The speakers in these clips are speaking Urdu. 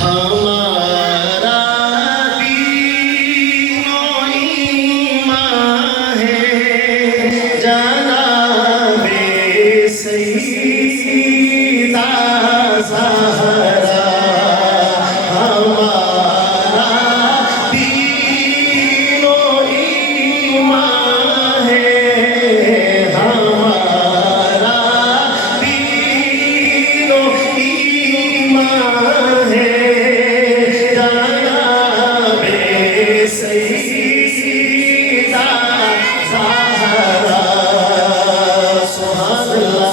ہمارا دین و ایمان ہے جناب سیدہ زہرا، ہمارا دین و ایمان ہے، ہمارا دین و ایمان ہے جناب سیدہ زہرا، سبحان اللہ۔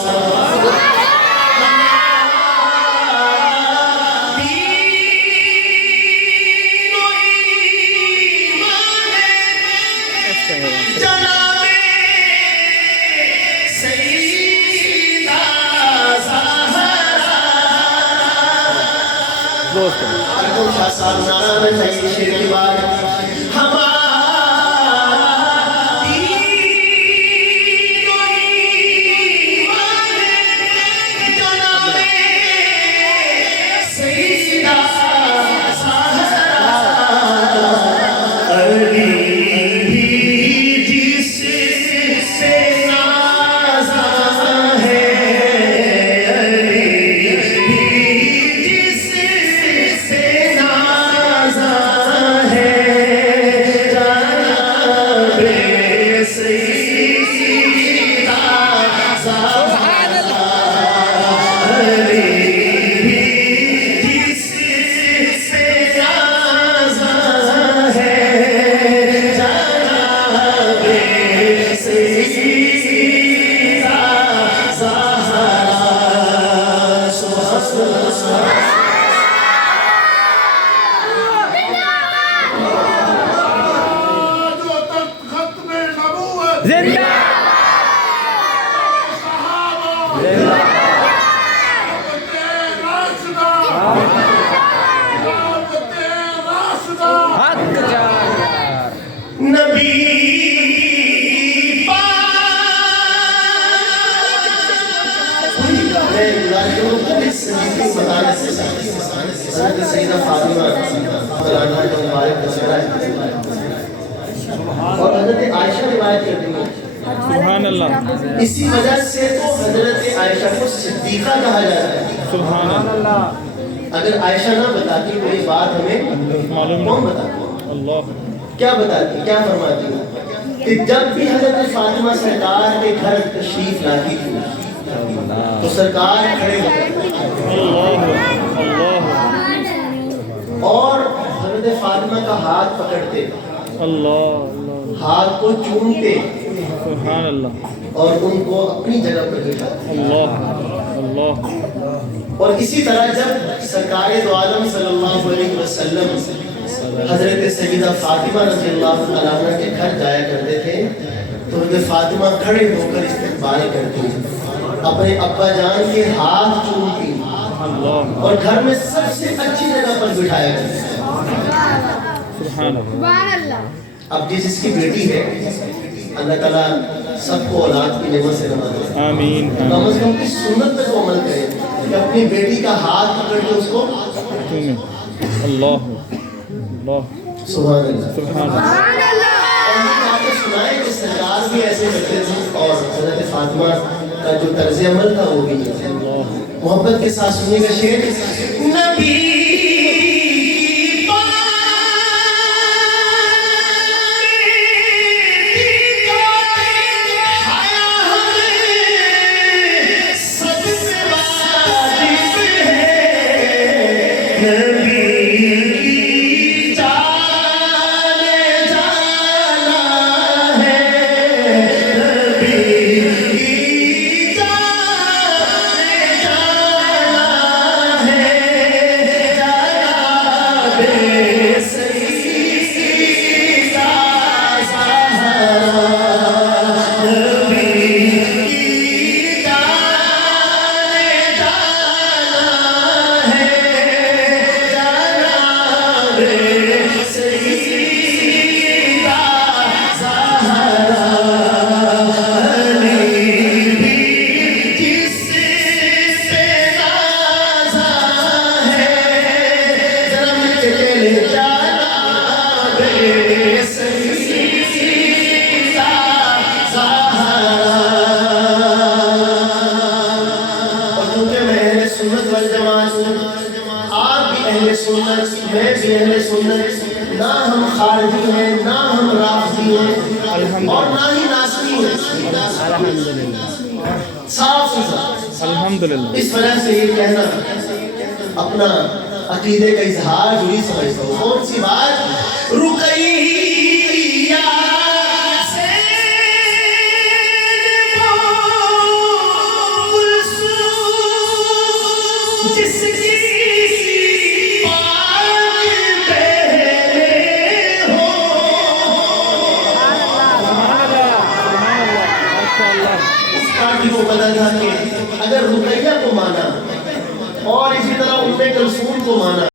سیدہ فاطمہ اور حضرت عائشہ روایت کرتی ہیں، سبحان اللہ، اسی وجہ سے تو حضرت عائشہ کو صدیقہ کہا جاتا ہے۔ سبحان اللہ، اگر عائشہ نہ بتاتی کوئی بات ہمیں کون بتاتی؟ اللہ کیا بتاتی، کیا فرماتی ہے کہ جب بھی حضرت فاطمہ سرکار کے گھر تشریف لاتی تھی تو سرکار کھڑے ہوتے اور حضرت فاطمہ کا ہاتھ پکڑتے، اللہ ہاتھ کو چومتے سبحان اللہ، اور ان کو اپنی جگہ پر بٹھاتے۔ اللہ اللہ، اور اسی طرح جب سرکار دو عالم صلی اللہ علیہ وسلم حضرت سیدہ فاطمہ رضی اللہ عنہا کے گھر جایا کرتے تھے تو حضرت فاطمہ کھڑے ہو کر استقبال کرتی، اپنے ابا جان کے ہاتھ چومتی اور گھر میں سب سے اچھی جگہ پر بٹھایا کرتی۔ سبحان اللہ، اب جس کی بیٹی ہے اللہ تعالیٰ سب کو اولاد کی نعمت سے نوازے، آمین کم از کم کی سنت پہ کو عمل کرے کہ اپنی بیٹی کا ہاتھ پکڑ کے اس کو اللہ اللہ، سبحان اللہ سبحان اللہ، اور یہ آپ کو سنائے کہ سرکار بھی ایسے کرتے تھے اور حضرت فاطمہ کا جو طرز عمل تھا وہ بھی محبت کے ساتھ سننے کا شعر، نبی اہل سنت، میں بھی اہل سنت، نہ ہم خارجی ہیں، نہ ہم رافضی ہیں اور نہ ہی ناصری ہیں، صاف ستھرا۔ الحمدللہ۔ اس وجہ سے یہ کہنا اپنا عقیدے کا اظہار جو ہی سمجھتا ہوں۔ کون سی بات؟ رقیہ سے جس کی پاک بہنے ہو۔ اس پارٹی کو پتا تھا کہ اگر رقیہ کو مانا اور اسی طرح ام کلثوم کو مانا